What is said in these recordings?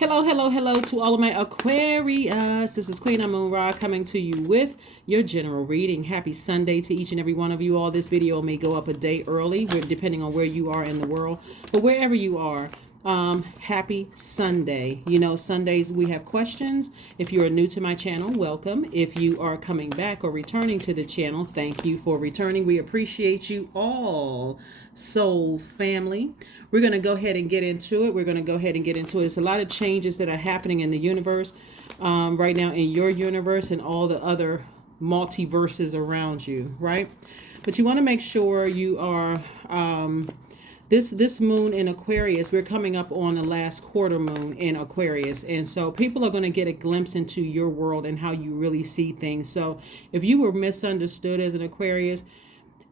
Hello, hello, hello to all of my Aquarius. This is Queen Moon Ra coming to you with your general reading. Happy Sunday to each and every one of you all. This video may go up a day early, depending on where you are in the world. But wherever you are, happy Sunday. You know, Sundays we have questions. If you are new to my channel, welcome. If you are coming back or returning to the channel, thank you for returning. We appreciate you all, soul family. We're going to go ahead and get into it. There's a lot of changes that are happening in the universe right now, in your universe and all the other multiverses around you, right? But you want to make sure you are this moon in Aquarius. We're coming up on the last quarter moon in Aquarius, and so people are going to get a glimpse into your world and how you really see things. So if you were misunderstood as an Aquarius,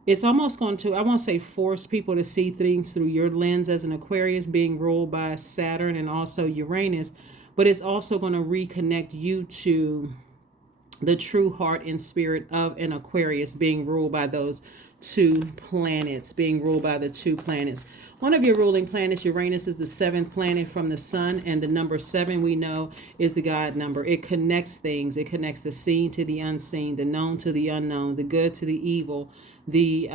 it's almost going to, I won't say force people to see things through your lens as an Aquarius, being ruled by Saturn and also Uranus, but it's also going to reconnect you to the true heart and spirit of an Aquarius, being ruled by those two planets, One of your ruling planets, Uranus, is the seventh planet from the sun, and the number 7 we know is the God number. It connects things. It connects the seen to the unseen, the known to the unknown, the good to the evil, the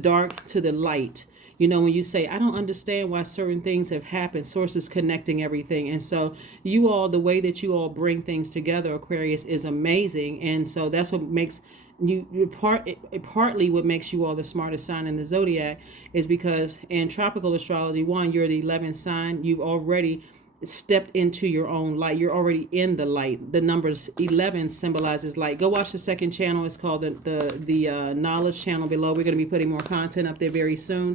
dark to the light. You know, when you say, I don't understand why certain things have happened, sources connecting everything. And so you all, the way that you all bring things together, Aquarius, is amazing. And so that's what makes partly what makes you all the smartest sign in the Zodiac, is because in tropical astrology, you're the 11th sign. You've already stepped into your own light. You're already in the light. The numbers 11 symbolizes light. Go watch the second channel. It's called the knowledge channel below. We're going to be putting more content up there very soon.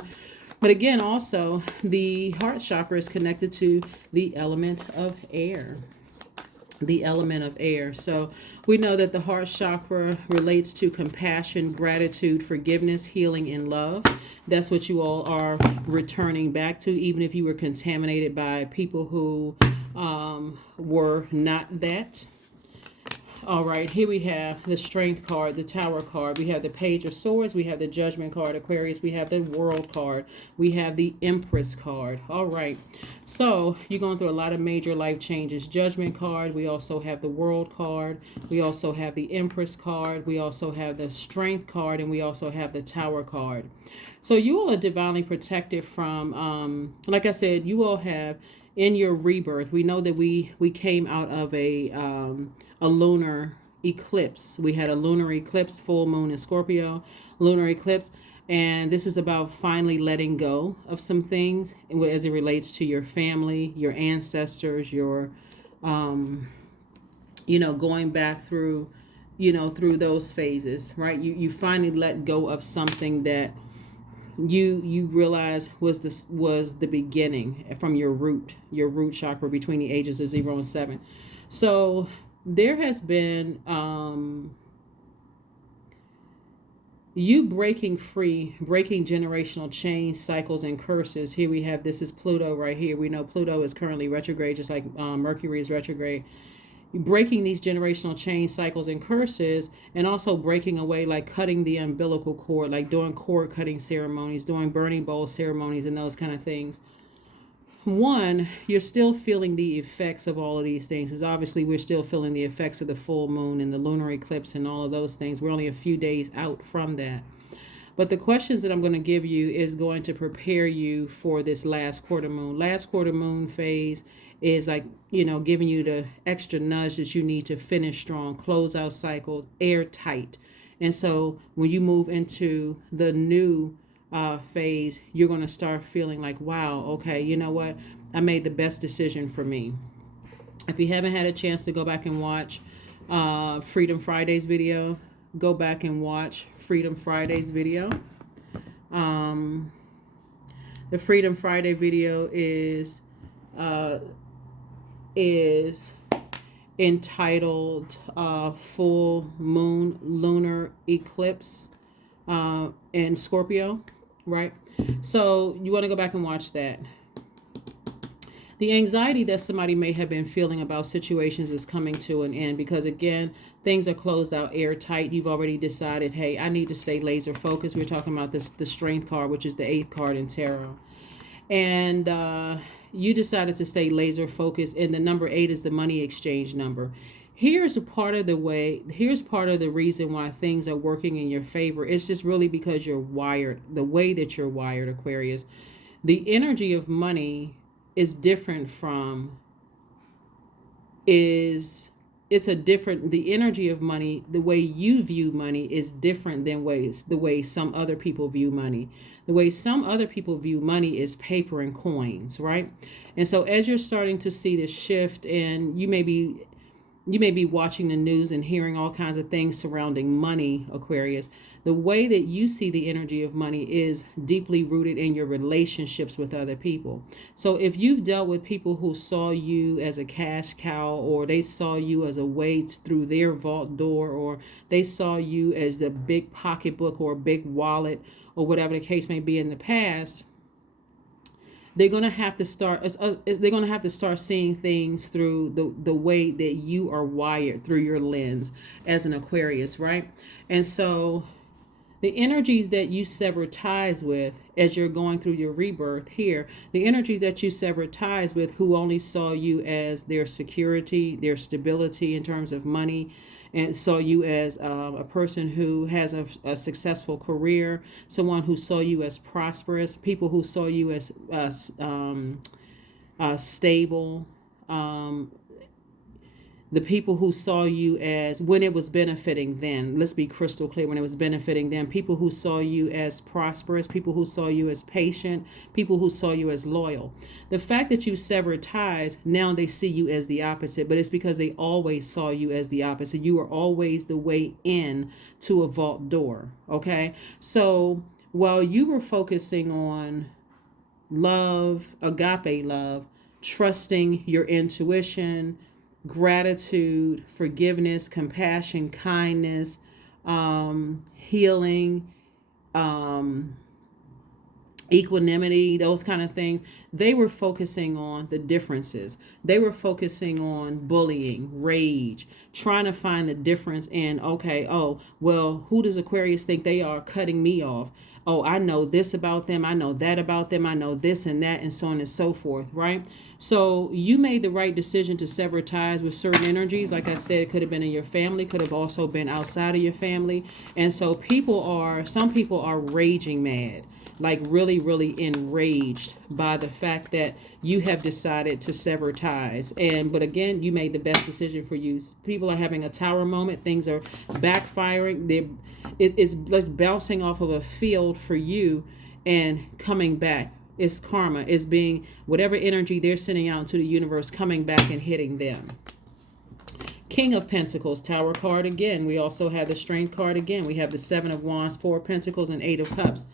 But again, also the heart chakra is connected to the element of air. So we know that the heart chakra relates to compassion, gratitude, forgiveness, healing, and love. That's what you all are returning back to, even if you were contaminated by people who were not that. All right, here we have the Strength card, the Tower card. We have the Page of Swords. We have the Judgment card, Aquarius. We have the World card. We have the Empress card. All right, so you're going through a lot of major life changes. Judgment card. We also have the World card. We also have the Empress card. We also have the Strength card, and we also have the Tower card. So you all are divinely protected from, like I said, you all have in your rebirth. We know that we came out of a lunar eclipse. We had a lunar eclipse, full moon in Scorpio, lunar eclipse. And this is about finally letting go of some things as it relates to your family, your ancestors, your, going back through, through those phases, right? You finally let go of something that you realize was the beginning from your root chakra between the ages of 0 and 7. So there has been you breaking free, breaking generational chains, cycles, and curses. Here we have, this is Pluto right here. We know Pluto is currently retrograde, just like Mercury is retrograde. Breaking these generational chains, cycles, and curses, and also breaking away, like cutting the umbilical cord, like doing cord cutting ceremonies, doing burning bowl ceremonies, and those kind of things. One, you're still feeling the effects of all of these things. Because obviously we're still feeling the effects of the full moon and the lunar eclipse and all of those things. We're only a few days out from that. But the questions that I'm going to give you is going to prepare you for this last quarter moon. Last quarter moon phase is like, giving you the extra nudge that you need to finish strong, close out cycles, airtight. And so when you move into the new phase, you're going to start feeling like, wow, okay, you know what? I made the best decision for me. If you haven't had a chance to go back and watch Freedom Friday's video, go back and watch Freedom Friday's video. The Freedom Friday video is entitled Full Moon Lunar Eclipse in Scorpio, right? So you want to go back and watch that. The anxiety that somebody may have been feeling about situations is coming to an end, because again, things are closed out airtight. You've already decided, hey, I need to stay laser focused. We're talking about the Strength card, which is the 8th card in tarot. And you decided to stay laser focused, and the number 8 is the money exchange number. Here's part of the reason why things are working in your favor. It's just really because you're wired, the way that you're wired, Aquarius. The energy of money is different from is it's a different the energy of money, the way you view money is different than the way some other people view money. The way some other people view money is paper and coins, right? And so as you're starting to see this shift, and you may be watching the news and hearing all kinds of things surrounding money, Aquarius, the way that you see the energy of money is deeply rooted in your relationships with other people. So if you've dealt with people who saw you as a cash cow, or they saw you as a way through their vault door, or they saw you as the big pocketbook or big wallet, or whatever the case may be in the past, they're going to have to start seeing things through the way that you are wired, through your lens as an Aquarius, right? And so the energies that you sever ties with as you're going through your rebirth here, the energies that you sever ties with who only saw you as their security, their stability in terms of money, and saw you as a person who has a successful career, someone who saw you as prosperous, people who saw you as stable, the people who saw you as, when it was benefiting them, let's be crystal clear, when it was benefiting them, people who saw you as prosperous, people who saw you as patient, people who saw you as loyal. The fact that you severed ties, now they see you as the opposite, but it's because they always saw you as the opposite. You were always the way in to a vault door, okay? So while you were focusing on love, agape love, trusting your intuition, gratitude, forgiveness, compassion, kindness, healing, equanimity, those kind of things, they were focusing on the differences. They were focusing on bullying, rage, trying to find the difference in, okay, oh, well, who does Aquarius think they are cutting me off? Oh, I know this about them. I know that about them. I know this and that, and so on and so forth, right? So you made the right decision to sever ties with certain energies. Like I said, it could have been in your family, could have also been outside of your family. And so some people are raging mad, like really, really enraged by the fact that you have decided to sever ties. But again, you made the best decision for you. People are having a tower moment. Things are backfiring. It's like bouncing off of a field for you and coming back. It's karma. It's being whatever energy they're sending out into the universe coming back and hitting them. King of Pentacles, Tower card again. We also have the Strength card again. We have the Seven of Wands, Four of Pentacles, and Eight of Cups.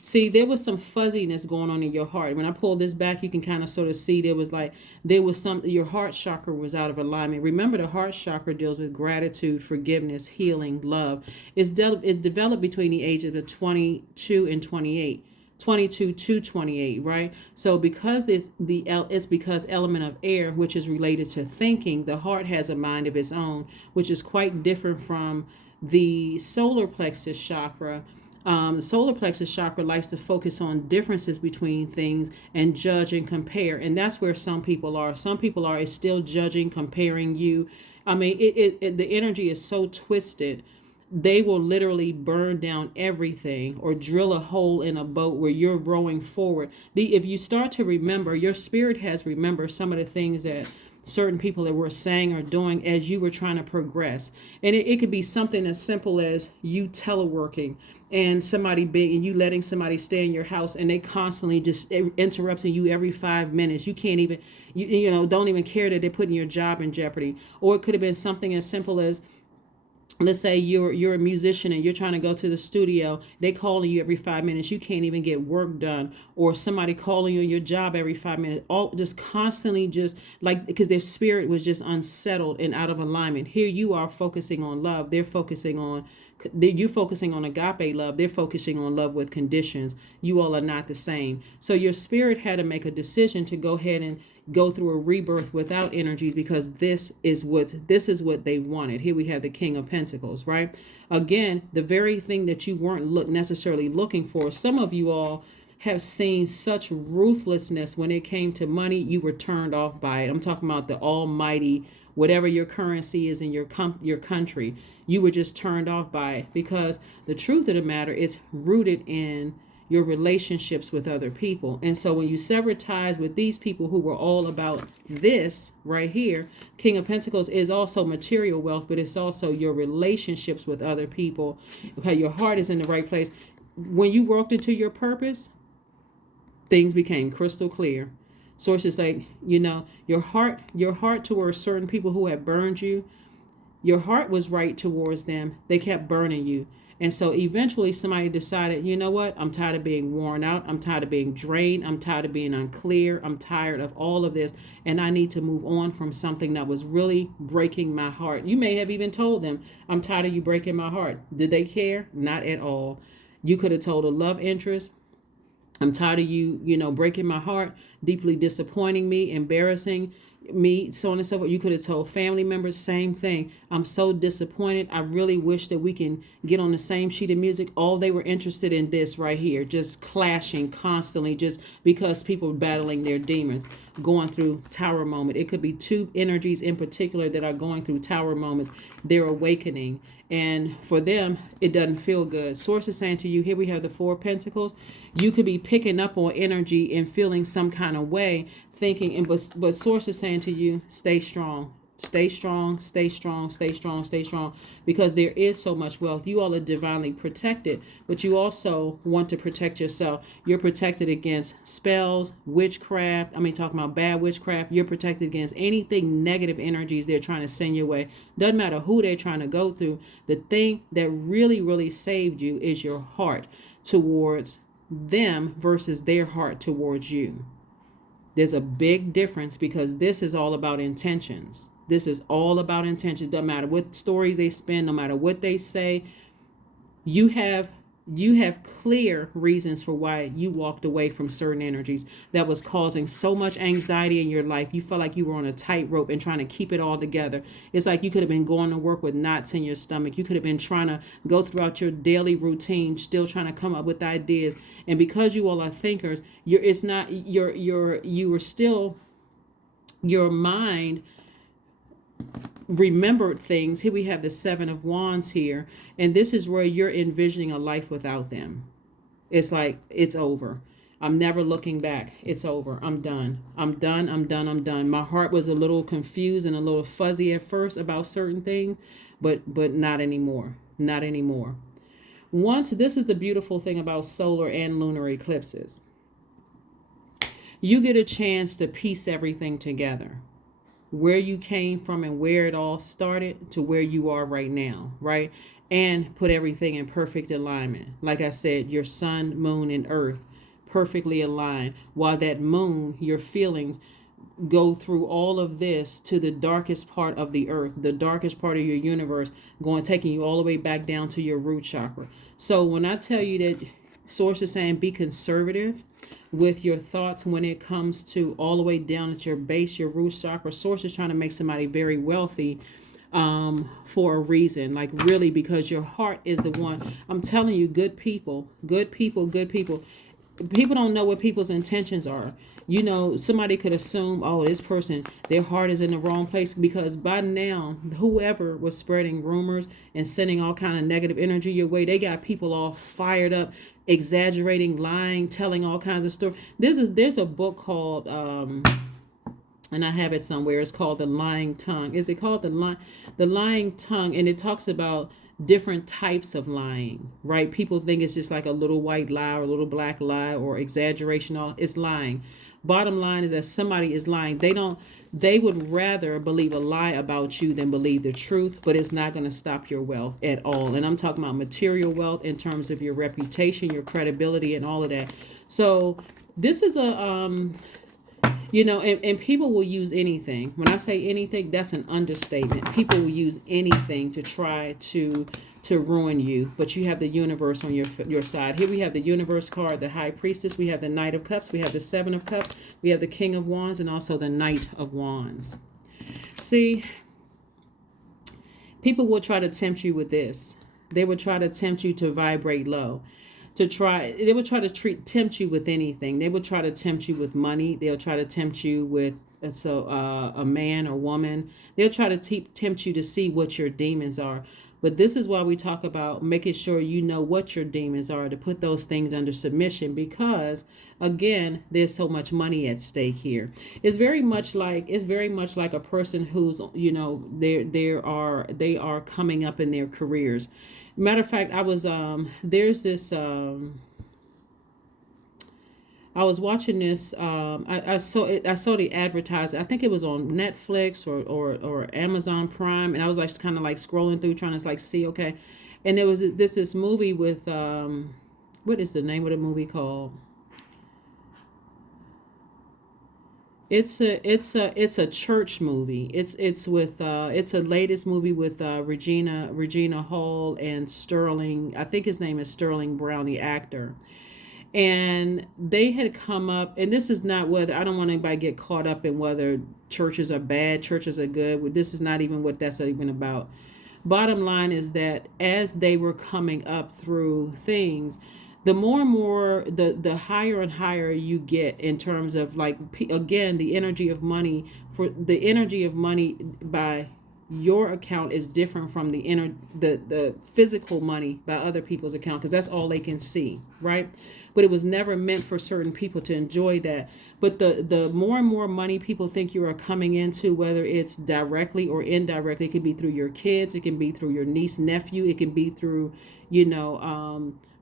See, there was some fuzziness going on in your heart. When I pulled this back, you can kind of sort of see your heart chakra was out of alignment. Remember, the heart chakra deals with gratitude, forgiveness, healing, love. It developed between the ages of 22 and 28. 22 to 28, right? So because it's because element of air, which is related to thinking, the heart has a mind of its own, which is quite different from the solar plexus chakra. The solar plexus chakra likes to focus on differences between things and judge and compare. And that's where some people are. Some people are still judging, comparing you. I mean, the energy is so twisted. They will literally burn down everything or drill a hole in a boat where you're rowing forward. If you start to remember, your spirit has remembered some of the things that certain people that were saying or doing as you were trying to progress. And it could be something as simple as you teleworking and you letting somebody stay in your house and they constantly just interrupting you every 5 minutes. You can't even, don't even care that they're putting your job in jeopardy. Or it could have been something as simple as, let's say you're a musician and you're trying to go to the studio. They calling you every 5 minutes. You can't even get work done. Or somebody calling you on your job every 5 minutes. All just constantly because their spirit was just unsettled and out of alignment. Here you are focusing on love. You're focusing on agape love. They're focusing on love with conditions. You all are not the same. So your spirit had to make a decision to go ahead and go through a rebirth without energies, because this is what they wanted. Here we have the King of Pentacles, right? Again, the very thing that you weren't necessarily looking for. Some of you all have seen such ruthlessness when it came to money, you were turned off by it. I'm talking about the almighty, whatever your currency is in your country, you were just turned off by it, because the truth of the matter, it's rooted in your relationships with other people. And so when you sever ties with these people who were all about this right here, King of Pentacles is also material wealth, but it's also your relationships with other people. Okay, your heart is in the right place. When you walked into your purpose, things became crystal clear. Sources like, your heart towards certain people who have burned you, your heart was right towards them. They kept burning you. And so eventually somebody decided, you know what? I'm tired of being worn out. I'm tired of being drained. I'm tired of being unclear. I'm tired of all of this. And I need to move on from something that was really breaking my heart. You may have even told them, I'm tired of you breaking my heart. Did they care? Not at all. You could have told a love interest, I'm tired of you, breaking my heart, deeply disappointing me, embarrassing me, so on and so forth. You could have told family members, same thing. I'm so disappointed. I really wish that we can get on the same sheet of music. All they were interested in this right here, just clashing constantly, just because people are battling their demons, going through tower moment. It could be two energies in particular that are going through tower moments. They're awakening. And for them, it doesn't feel good. Source is saying to you, here we have the Four of Pentacles. You could be picking up on energy and feeling some kind of way, thinking, but Source is saying to you, stay strong. Stay strong, stay strong, stay strong, stay strong, because there is so much wealth. You all are divinely protected, but you also want to protect yourself. You're protected against spells, witchcraft. Talking about bad witchcraft. You're protected against anything negative energies they're trying to send your way. Doesn't matter who they're trying to go through. The thing that really, really saved you is your heart towards them versus their heart towards you. There's a big difference, because this is all about intentions. This is all about intentions. Doesn't matter what stories they spin, no matter what they say. You have clear reasons for why you walked away from certain energies that was causing so much anxiety in your life. You felt like you were on a tightrope and trying to keep it all together. It's like you could have been going to work with knots in your stomach. You could have been trying to go throughout your daily routine, still trying to come up with ideas. And because you all are thinkers, your mind remembered things. Here we have the Seven of Wands here, and this is where you're envisioning a life without them. It's like, it's over. I'm never looking back. It's over. I'm done. I'm done. I'm done. I'm done. My heart was a little confused and a little fuzzy at first about certain things, but not anymore. Not anymore. This is the beautiful thing about solar and lunar eclipses. You get a chance to piece everything together. Where you came from and where it all started to where you are right now, right? And put everything in perfect alignment. Like I said, your sun, moon, and earth perfectly aligned. While that moon, your feelings go through all of this to the darkest part of the earth, the darkest part of your universe, taking you all the way back down to your root chakra. So when I tell you that Source is saying be conservative with your thoughts when it comes to all the way down at your base, your root chakra, Source is trying to make somebody very wealthy for a reason, like really, because your heart is the one. I'm telling you, good people. People don't know what people's intentions are. Somebody could assume, oh, this person, their heart is in the wrong place, because by now, whoever was spreading rumors and sending all kind of negative energy your way, they got people all fired up, exaggerating, lying, telling all kinds of stories. There's a book called, and I have it somewhere. It's called The Lying Tongue. Is it called The Lying Tongue? And it talks about different types of lying, right? People think it's just like a little white lie or a little black lie or exaggeration. It's lying. Bottom line is that somebody is lying. They would rather believe a lie about you than believe the truth, but it's not going to stop your wealth at all. And I'm talking about material wealth in terms of your reputation, your credibility, and all of that. So this is and people will use anything. When I say anything, that's an understatement. People will use anything to try to ruin you, but you have the universe on your side. Here we have the universe card, the High Priestess. We have the Knight of Cups. We have the Seven of Cups. We have the King of Wands, and also the Knight of Wands. See, people will try to tempt you with this. They will try to tempt you to vibrate low. they will try to tempt you with anything. They will try to tempt you with money. They'll try to tempt you with a man or woman. They'll try to tempt you to see what your demons are. But this is why we talk about making sure you know what your demons are, to put those things under submission, because again, there's so much money at stake here. It's very much like a person who's, they are coming up in their careers. Matter of fact, I was there's this I was watching this. I saw it. I saw the advertisement. I think it was on Netflix or Amazon Prime, and I was like kind of like scrolling through, trying to like see, okay. And there was this movie with what is the name of the movie called? It's a church movie. It's with it's a latest movie with Regina Hall and Sterling. I think his name is Sterling Brown, the actor. And they had come up, and this is not whether, I don't want anybody to get caught up in whether churches are bad, churches are good. This is not even what that's even about. Bottom line is that as they were coming up through things, the more and more, the higher and higher you get in terms of like, again, the energy of money, for the energy of money by your account is different from the physical money by other people's account, because that's all they can see, right? But it was never meant for certain people to enjoy that. But the more and more money people think you are coming into, whether it's directly or indirectly, it can be through your kids, it can be through your niece, nephew, it can be through,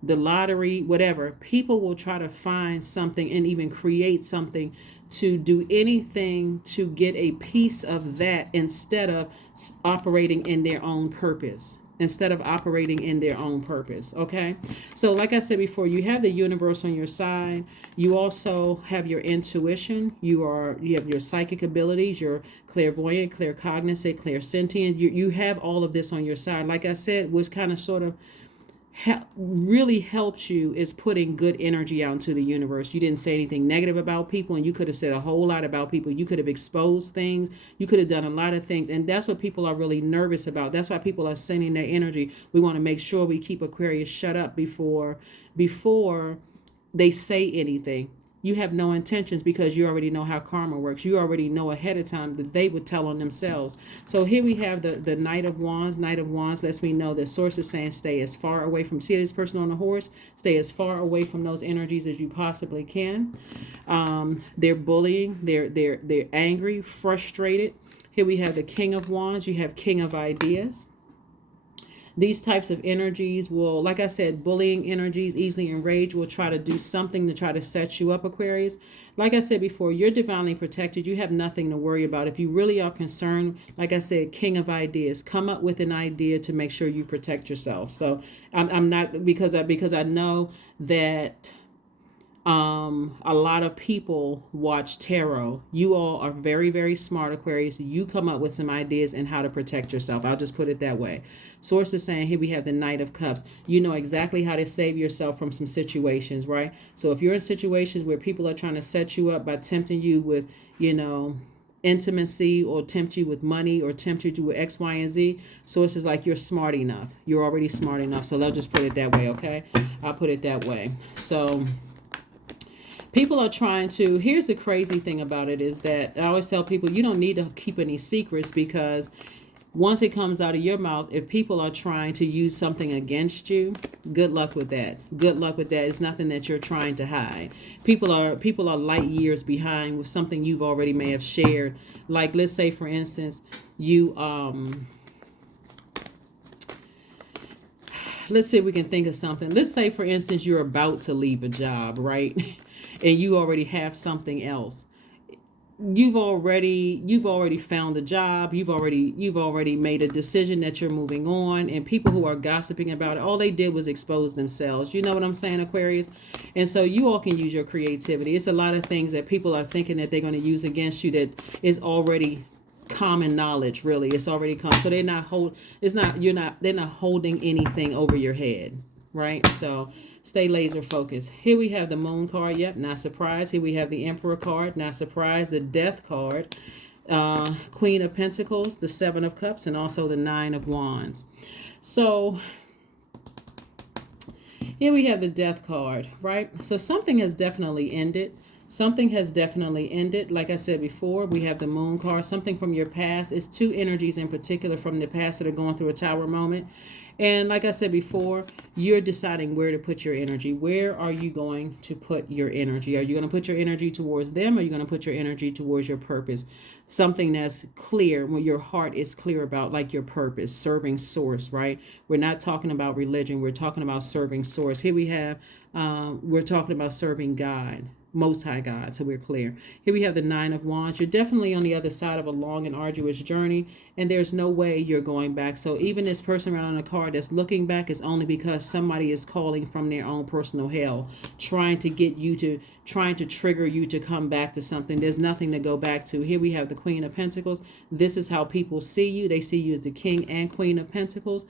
the lottery, whatever. People will try to find something and even create something to do anything to get a piece of that instead of operating in their own purpose. Okay, so like I said before, you have the universe on your side. You also have your intuition. You have your psychic abilities, your clairvoyant, claircognizant, clairsentient. You have all of this on your side. Like I said, which kind of sort of really helps you is putting good energy out into the universe. You didn't say anything negative about people, and you could have said a whole lot about people. You could have exposed things. You could have done a lot of things, and that's what people are really nervous about. That's why people are sending their energy. We want to make sure we keep Aquarius shut up before they say anything. You have no intentions because you already know how karma works. You already know ahead of time that they would tell on themselves. So here we have the Knight of Wands. Knight of Wands lets me know the source is saying stay as far away from, see this person on the horse? Stay as far away from those energies as you possibly can. They're bullying. They're angry, frustrated. Here we have the King of Wands. You have King of Ideas. These types of energies will, like I said, bullying energies, easily enraged, will try to do something to try to set you up, Aquarius. Like I said before, you're divinely protected. You have nothing to worry about. If you really are concerned, like I said, King of Ideas, come up with an idea to make sure you protect yourself. So I'm not, because I know that a lot of people watch tarot. You all are very, very smart, Aquarius. You come up with some ideas in how to protect yourself. I'll just put it that way. Source is saying here we have the Knight of Cups. You know exactly how to save yourself from some situations, right? So if you're in situations where people are trying to set you up by tempting you with, intimacy, or tempt you with money, or tempt you with X, Y, and Z, source is like, you're smart enough. You're already smart enough. So they'll just put it that way, okay? I'll put it that way. So people are trying to, here's the crazy thing about it is that I always tell people, you don't need to keep any secrets, because once it comes out of your mouth, if people are trying to use something against you, good luck with that. Good luck with that. It's nothing that you're trying to hide. People are light years behind with something you've already may have shared. Like, let's say, for instance, let's see if we can think of something. Let's say, for instance, you're about to leave a job, right? And you already have something else. You've already found a job. You've already made a decision that you're moving on, and people who are gossiping about it, all they did was expose themselves. You know what I'm saying, Aquarius? And so you all can use your creativity. It's a lot of things that people are thinking that they're going to use against you that is already common knowledge. Really, it's already so they're not holding anything over your head, right? So stay laser focused. Here we have the Moon card. Yep, not surprised. Here we have the Emperor card. Not surprised. The Death card. Queen of Pentacles, the Seven of Cups, and also the Nine of Wands. So Here we have the death card, right? So something has definitely ended. Something has definitely ended. Like I said before, we have the moon card, something from your past. It's two energies in particular from the past that are going through a tower moment. And like I said before, you're deciding where to put your energy. Where are you going to put your energy? Are you going to put your energy towards them? Or are you going to put your energy towards your purpose? Something that's clear, when your heart is clear about, like your purpose, serving source, right? We're not talking about religion. We're talking about serving source. Here we have, we're talking about serving God. Most High God, so we're clear. Here we have the Nine of Wands. You're definitely on the other side of a long and arduous journey, and there's no way you're going back. So even this person around on the card that's looking back is only because somebody is calling from their own personal hell, trying to get you to, trying to trigger you to come back to something. There's nothing to go back to. Here we have the Queen of Pentacles. This is how people see you. They see you as the King and Queen of Pentacles.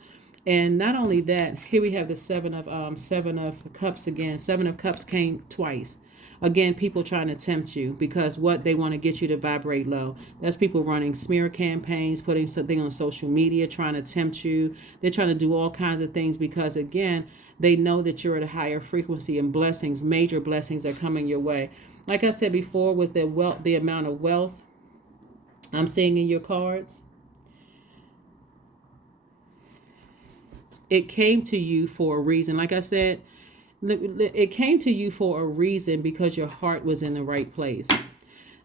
And not only that, here we have the Seven of Cups again. Seven of Cups came twice. Again, people trying to tempt you because what they want to get you to vibrate low. That's people running smear campaigns, putting something on social media, trying to tempt you. They're trying to do all kinds of things because, again, they know that you're at a higher frequency and blessings, major blessings are coming your way. Like I said before, with the wealth, the amount of wealth I'm seeing in your cards, it came to you for a reason. Like I said, it came to you for a reason because your heart was in the right place.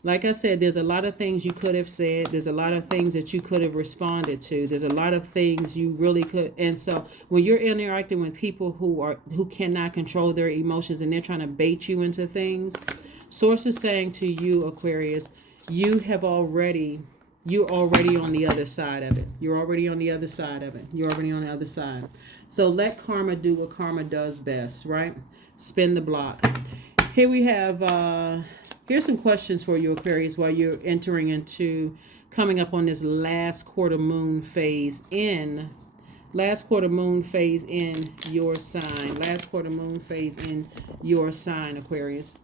Like I said, there's a lot of things you could have said. There's a lot of things that you could have responded to. There's a lot of things you really could. And so when you're interacting with people who cannot control their emotions and they're trying to bait you into things, Source is saying to you, Aquarius, you're already on the other side of it. You're already on the other side of it. You're already on the other side. So let karma do what karma does best, right? Spin the block. Here we have, here's some questions for you, Aquarius, while you're entering into, coming up on this last quarter moon phase in, last quarter moon phase in your sign. Last quarter moon phase in your sign, Aquarius.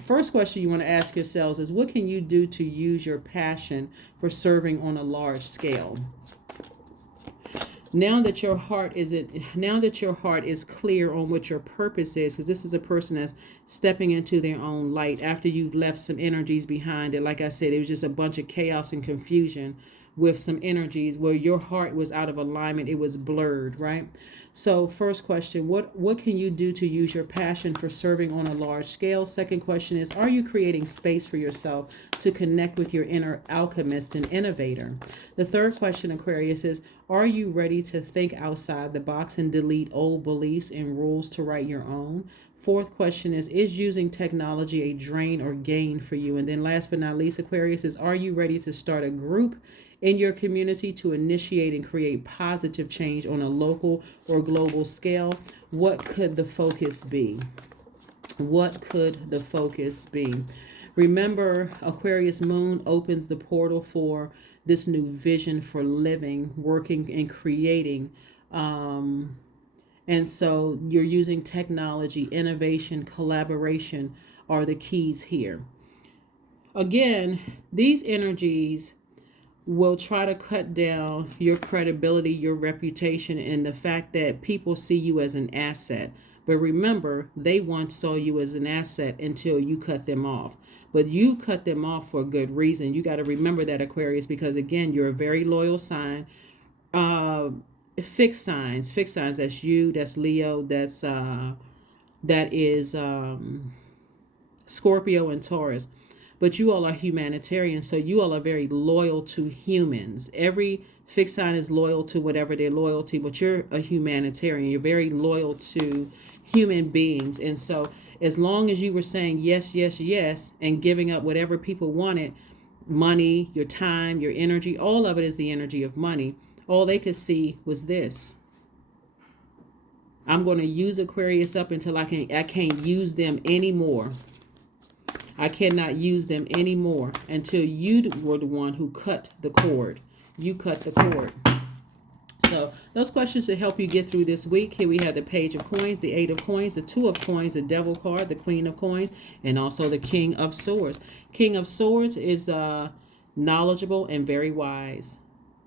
First question you want to ask yourselves is, what can you do to use your passion for serving on a large scale? Now that your heart is clear on what your purpose is, because this is a person that's stepping into their own light after you've left some energies behind it. Like I said, it was just a bunch of chaos and confusion with some energies where your heart was out of alignment. It was blurred, right? So first question, what can you do to use your passion for serving on a large scale? Second question is, are you creating space for yourself to connect with your inner alchemist and innovator? The third question, Aquarius, is, are you ready to think outside the box and delete old beliefs and rules to write your own? Fourth question is using technology a drain or gain for you? And then last but not least, Aquarius, is, are you ready to start a group in your community to initiate and create positive change on a local or global scale? What could the focus be? What could the focus be? Remember, Aquarius moon opens the portal for this new vision for living, working, and creating. And so you're using technology, innovation, collaboration are the keys here. Again, these energies will try to cut down your credibility, your reputation, and the fact that people see you as an asset. But remember, they once saw you as an asset until you cut them off. But you cut them off for a good reason. You got to remember that, Aquarius, because again, you're a very loyal sign. Fixed signs, that's you, that's Leo, that is Scorpio and Taurus. But you all are humanitarian, so you all are very loyal to humans. Every fixed sign is loyal to whatever their loyalty, but you're a humanitarian. You're very loyal to human beings. And so as long as you were saying yes, yes, yes, and giving up whatever people wanted, money, your time, your energy, all of it is the energy of money. All they could see was this. I'm going to use Aquarius up until I can't use them anymore. I cannot use them anymore until you were the one who cut the cord. You cut the cord. So those questions to help you get through this week. Here we have the Page of Coins, the Eight of Coins, the Two of Coins, the Devil card, the Queen of Coins, and also the King of Swords. King of Swords is knowledgeable and very wise.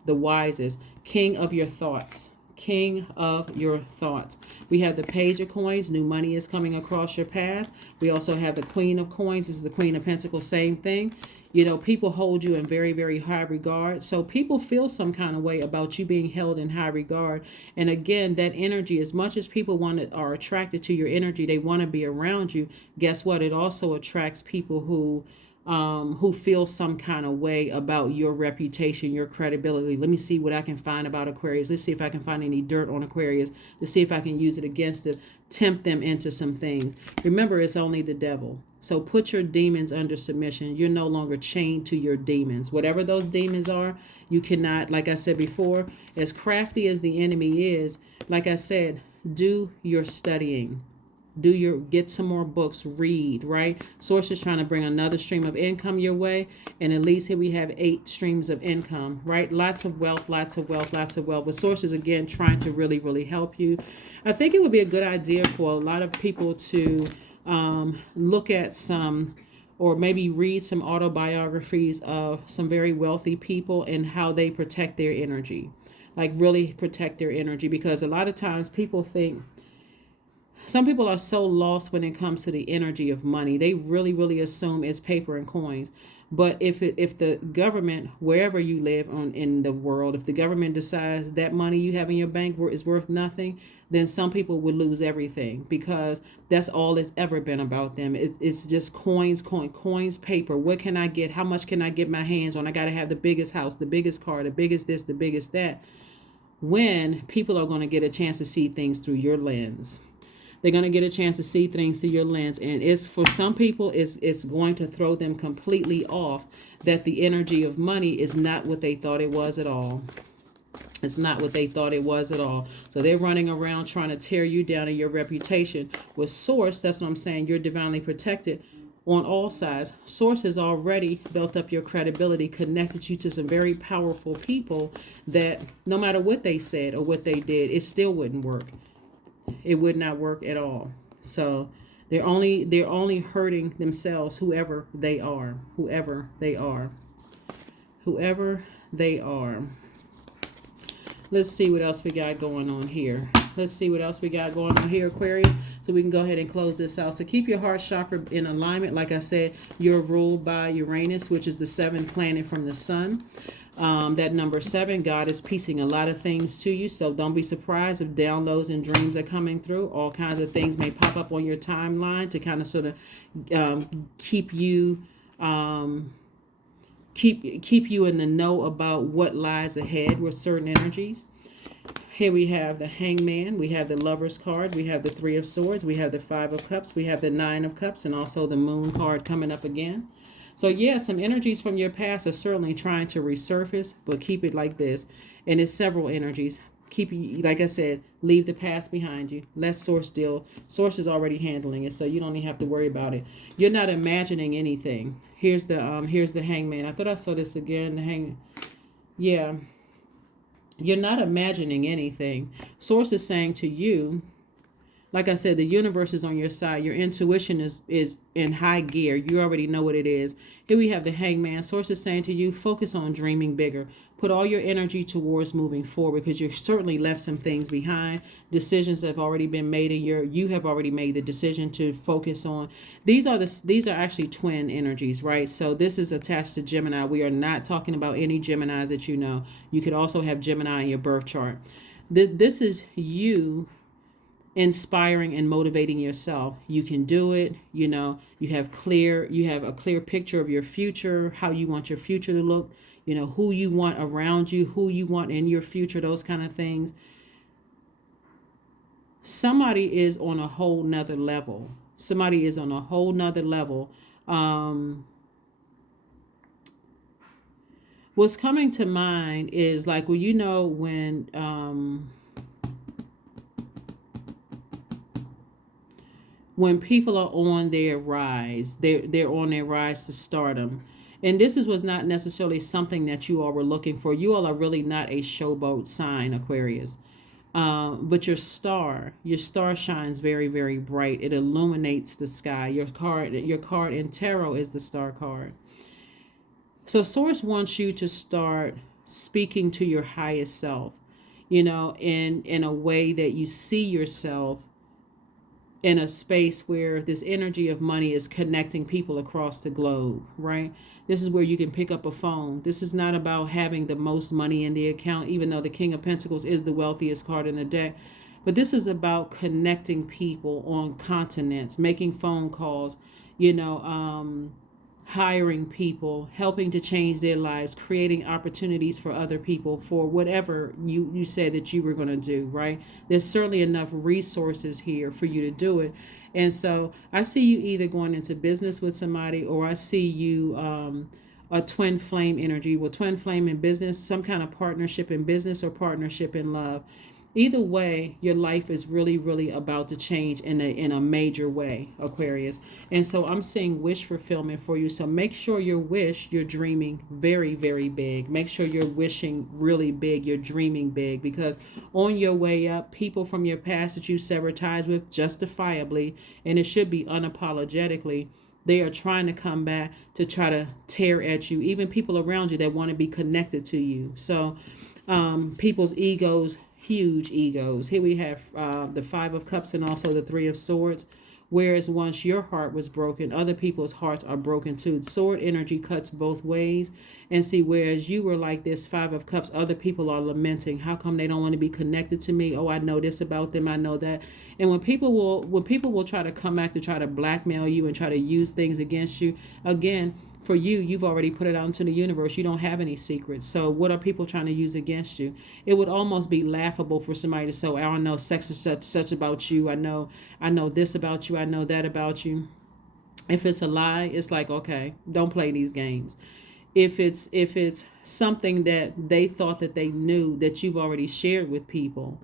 The wisest. King of your thoughts. king of your thoughts. We have the page of coins. New money is coming across your path. We also have the queen of coins. This is the queen of pentacles. Same thing. You know, people hold you in very, very high regard. So people feel some kind of way about you being held in high regard. And again, that energy, as much as people are attracted to your energy, they want to be around you. Guess what? It also attracts people who feel some kind of way about your reputation, your credibility. Let me see what I can find about Aquarius. Let's see if I can find any dirt on Aquarius to see if I can use it against it, tempt them into some things. Remember, it's only the devil. So put your demons under submission. You're no longer chained to your demons. Whatever those demons are, you cannot, like I said before, as crafty as the enemy is, like I said, do your studying. Get some more books, read, right? Source is trying to bring another stream of income your way. And at least here we have 8 streams of income, right? Lots of wealth, lots of wealth, lots of wealth. But Source is, again, trying to really, really help you. I think it would be a good idea for a lot of people to look at some, or maybe read some autobiographies of some very wealthy people and how they protect their energy. Like really protect their energy. Because a lot of times people think, some people are so lost when it comes to the energy of money. They really, really assume it's paper and coins. But if the government, wherever you live in the world, if the government decides that money you have in your bank is worth nothing, then some people would lose everything, because that's all it's ever been about them. It's just coins, paper. What can I get? How much can I get my hands on? I got to have the biggest house, the biggest car, the biggest this, the biggest that. When people are going to get a chance to see things through your lens. They're going to get a chance to see things through your lens. And it's, for some people, it's going to throw them completely off that the energy of money is not what they thought it was at all. It's not what they thought it was at all. So they're running around trying to tear you down in your reputation. With Source, that's what I'm saying, you're divinely protected on all sides. Source has already built up your credibility, connected you to some very powerful people that no matter what they said or what they did, it still wouldn't work. It would not work at all. So they're only hurting themselves, whoever they are. Let's see what else we got going on here. Aquarius. So we can go ahead and close this out. So keep your heart chakra in alignment. Like I said, you're ruled by Uranus, which is the 7th planet from the sun. That number 7, God is piecing a lot of things to you. So don't be surprised if downloads and dreams are coming through. All kinds of things may pop up on your timeline to kind of sort of keep you keep you in the know about what lies ahead with certain energies. Here we have the Hangman, we have the Lover's card, we have the 3 of Swords, we have the 5 of Cups, we have the 9 of Cups, and also the Moon card coming up again. So yeah, some energies from your past are certainly trying to resurface, but keep it like this. And it's several energies. Like I said, leave the past behind you. Let Source deal. Source is already handling it, so you don't even have to worry about it. You're not imagining anything. Here's the Hangman. I thought I saw this again. Yeah. You're not imagining anything. Source is saying to you, like I said, the universe is on your side. Your intuition is in high gear. You already know what it is. Here we have the Hangman. Source is saying to you, focus on dreaming bigger. Put all your energy towards moving forward, because you've certainly left some things behind. Decisions have already been made, and you have already made the decision to focus on. These are actually twin energies, right? So this is attached to Gemini. We are not talking about any Geminis that you know. You could also have Gemini in your birth chart. This is you inspiring and motivating yourself. You can do it. You know, you have a clear picture of your future, how you want your future to look, you know, who you want around you, who you want in your future, those kind of things. Somebody is on a whole nother level. What's coming to mind is like, well, you know, when people are on their rise, they're on their rise to stardom. And this was not necessarily something that you all were looking for. You all are really not a showboat sign, Aquarius. But your star shines very, very bright. It illuminates the sky. Your card in tarot is the star card. So Source wants you to start speaking to your highest self. in a way that you see yourself in a space where this energy of money is connecting people across the globe, right? This is where you can pick up a phone. This is not about having the most money in the account, even though the King of Pentacles is the wealthiest card in the deck. But this is about connecting people on continents, making phone calls, hiring people, helping to change their lives, creating opportunities for other people for whatever you said that you were going to do, right? There's certainly enough resources here for you to do it. And so I see you either going into business with somebody, or I see you a twin flame energy. Well, twin flame in business, some kind of partnership in business or partnership in love. Either way, your life is really, really about to change in a major way, Aquarius. And so I'm seeing wish fulfillment for you. So make sure you're dreaming very, very big. Make sure you're wishing really big. You're dreaming big, because on your way up, people from your past that you severed ties with, justifiably, and it should be unapologetically, they are trying to come back to try to tear at you. Even people around you that want to be connected to you. So people's egos, huge egos. Here we have the Five of Cups and also the Three of Swords. Whereas once your heart was broken, other people's hearts are broken too. Sword energy cuts both ways. And see, whereas you were like this Five of Cups, other people are lamenting. How come they don't want to be connected to me? Oh, I know this about them. I know that. And when people will try to come back to try to blackmail you and try to use things against you, again, for you, you've already put it out into the universe. You don't have any secrets. So what are people trying to use against you? It would almost be laughable for somebody to say, I don't know such and such about you. I know this about you. I know that about you. If it's a lie, it's like, okay, don't play these games. If it's something that they thought that they knew that you've already shared with people,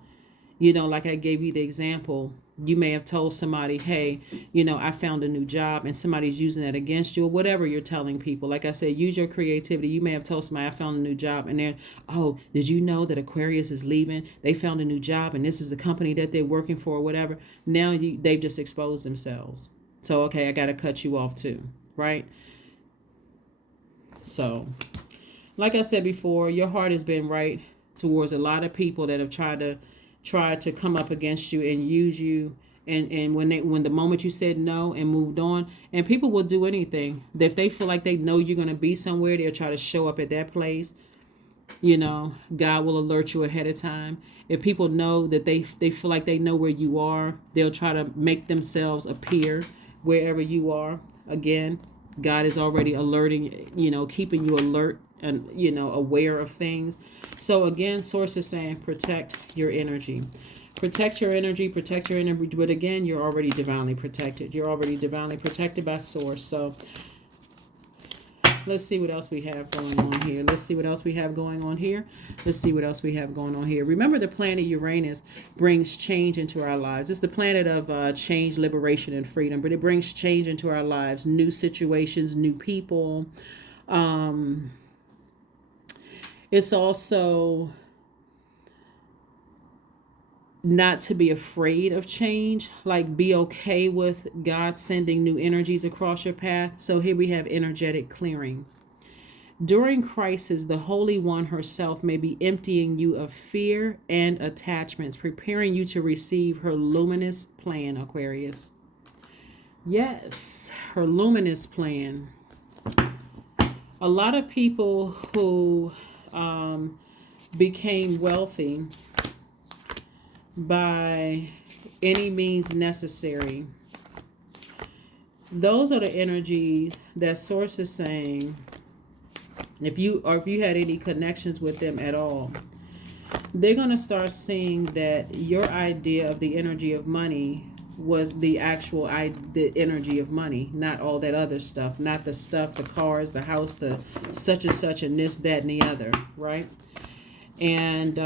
like I gave you the example, you may have told somebody, hey, I found a new job, and somebody's using that against you, or whatever you're telling people. Like I said, use your creativity. You may have told somebody, I found a new job, and they're, oh, did you know that Aquarius is leaving? They found a new job, and this is the company that they're working for, or whatever. Now they've just exposed themselves. So, okay, I got to cut you off too, right? So, like I said before, your heart has been right towards a lot of people that have tried to come up against you and use you, and when the moment you said no and moved on, and people will do anything. If they feel like they know you're going to be somewhere, they'll try to show up at that place. God will alert you ahead of time. If people know that they feel like they know where you are, they'll try to make themselves appear wherever you are. Again, God is already alerting, keeping you alert and, aware of things. So again, Source is saying protect your energy. Protect your energy, protect your energy. But again, you're already divinely protected. You're already divinely protected by Source. So let's see what else we have going on here. Let's see what else we have going on here. Let's see what else we have going on here. Remember, the planet Uranus brings change into our lives. It's the planet of change, liberation, and freedom. But it brings change into our lives. New situations, new people. It's also not to be afraid of change. Like, be okay with God sending new energies across your path. So here we have energetic clearing. During crisis, the Holy One herself may be emptying you of fear and attachments, preparing you to receive her luminous plan, Aquarius. Yes, her luminous plan. A lot of people who became wealthy by any means necessary, those are the energies that Source is saying, if you had any connections with them at all, they're going to start seeing that your idea of the energy of money was the energy of money, not all that other stuff, not the stuff, the cars, the house, the such and such, and this, that, and the other, right? And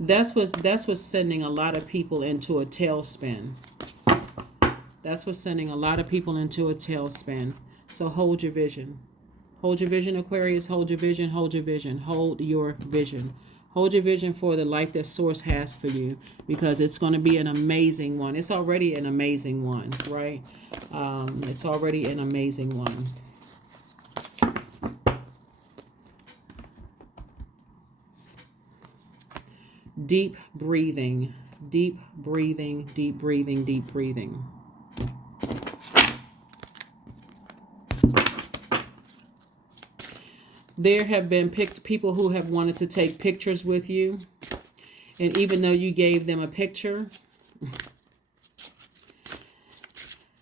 that's what's sending a lot of people into a tailspin. That's what's sending a lot of people into a tailspin. So hold your vision. Hold your vision, Aquarius. Hold your vision. Hold your vision. Hold your vision. Hold your vision for the life that Source has for you, because it's going to be an amazing one. It's already an amazing one, right? It's already an amazing one. Deep breathing, deep breathing, deep breathing, deep breathing. There have been people who have wanted to take pictures with you. And even though you gave them a picture,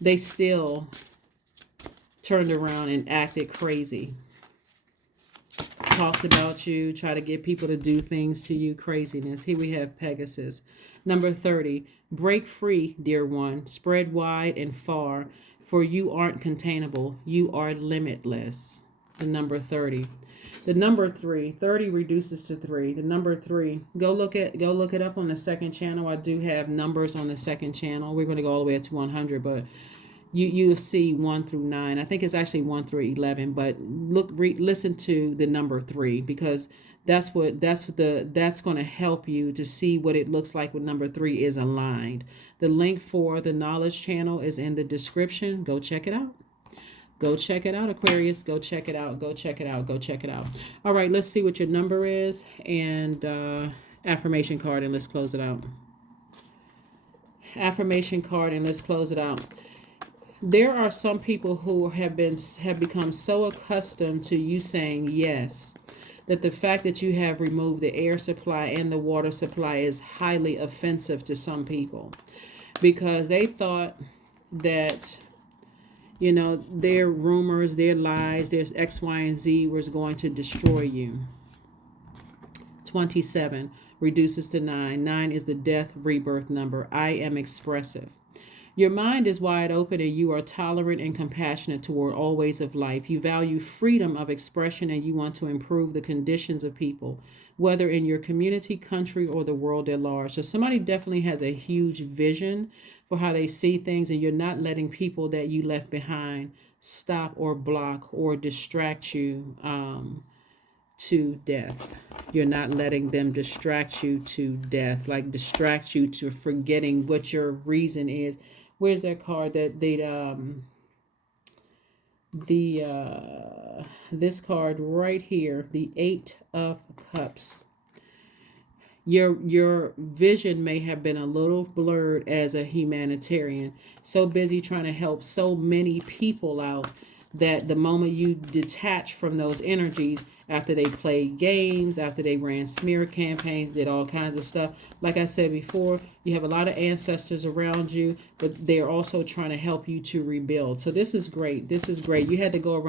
they still turned around and acted crazy. Talked about you, try to get people to do things to you, craziness. Here we have Pegasus. Number 30, break free, dear one, spread wide and far, for you aren't containable, you are limitless. The number 30. The number 3, 30 reduces to 3. The number 3, go look it up on the second channel. I do have numbers on the second channel. We're going to go all the way up to 100, but you'll see 1 through 9. I think it's actually 1 through 11, but listen to the number 3, because that's going to help you to see what it looks like when number 3 is aligned. The link for the knowledge channel is in the description. Go check it out. Go check it out, Aquarius. Go check it out. Go check it out. Go check it out. All right, let's see what your number is, and affirmation card, and let's close it out. Affirmation card, and let's close it out. There are some people who have become so accustomed to you saying yes, that the fact that you have removed the air supply and the water supply is highly offensive to some people, because they thought that, you know, their rumors, their lies, their X, Y, and Z was going to destroy you. 27 reduces to 9. 9 is the death rebirth number. I am expressive. Your mind is wide open and you are tolerant and compassionate toward all ways of life. You value freedom of expression and you want to improve the conditions of people, whether in your community, country, or the world at large. So somebody definitely has a huge vision for how they see things, and you're not letting people that you left behind stop or block or distract you to death. You're not letting them distract you to death, like distract you to forgetting what your reason is. Where's that card that this card right here, the 8 of Cups. Your vision may have been a little blurred as a humanitarian, so busy trying to help so many people out that the moment you detach from those energies, after they played games, after they ran smear campaigns, did all kinds of stuff. Like I said before, you have a lot of ancestors around you, but they're also trying to help you to rebuild. So this is great. This is great. You had to go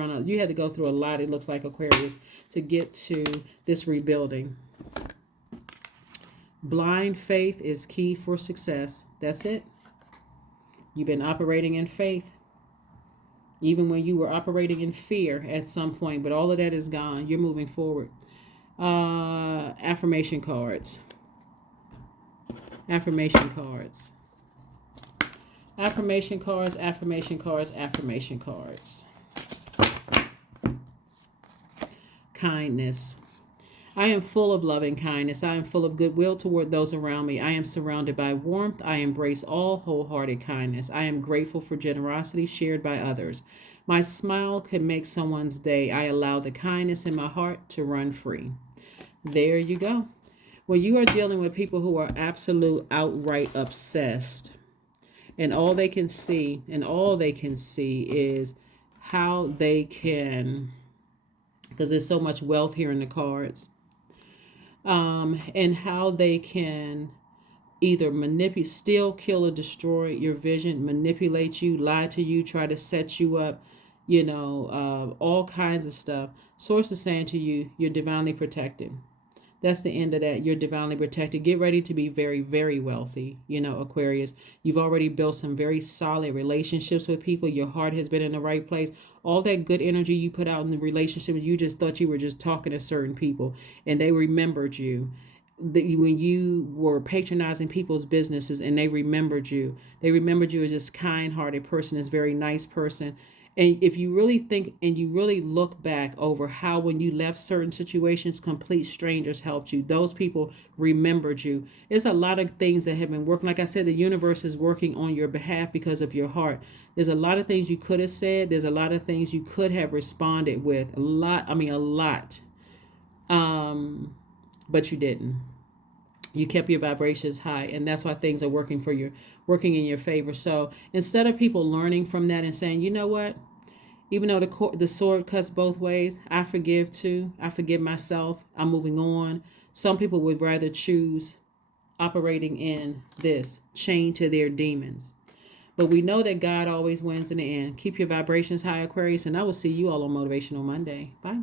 through a lot, it looks like, Aquarius, to get to this rebuilding. Blind faith is key for success. That's it. You've been operating in faith, even when you were operating in fear at some point, but all of that is gone. You're moving forward. Affirmation cards. Affirmation cards. Affirmation cards, affirmation cards, affirmation cards. Kindness. I am full of loving kindness. I am full of goodwill toward those around me. I am surrounded by warmth. I embrace all wholehearted kindness. I am grateful for generosity shared by others. My smile can make someone's day. I allow the kindness in my heart to run free. There you go. When you are dealing with people who are absolute outright obsessed, and all they can see is how they can, because there's so much wealth here in the cards, and how they can either manipulate, steal, kill, or destroy your vision, manipulate you, lie to you, try to set you up, all kinds of stuff. Source is saying to you, you're divinely protected. That's the end of that. You're divinely protected. Get ready to be very, very wealthy. Aquarius, you've already built some very solid relationships with people. Your heart has been in the right place. All that good energy you put out in the relationship, you just thought you were just talking to certain people and they remembered you. When you were patronizing people's businesses and they remembered you as this kind-hearted person, this very nice person. And if you really think and you really look back over how when you left certain situations, complete strangers helped you. Those people remembered you. It's a lot of things that have been working. Like I said, the universe is working on your behalf because of your heart. There's a lot of things you could have said. There's a lot of things you could have responded with. A lot. But you didn't. You kept your vibrations high, and that's why things are working in your favor. So instead of people learning from that and saying, you know what, even though the sword cuts both ways, I forgive too. I forgive myself. I'm moving on. Some people would rather choose operating in this, chained to their demons. But we know that God always wins in the end. Keep your vibrations high, Aquarius, and I will see you all on Motivational Monday. Bye.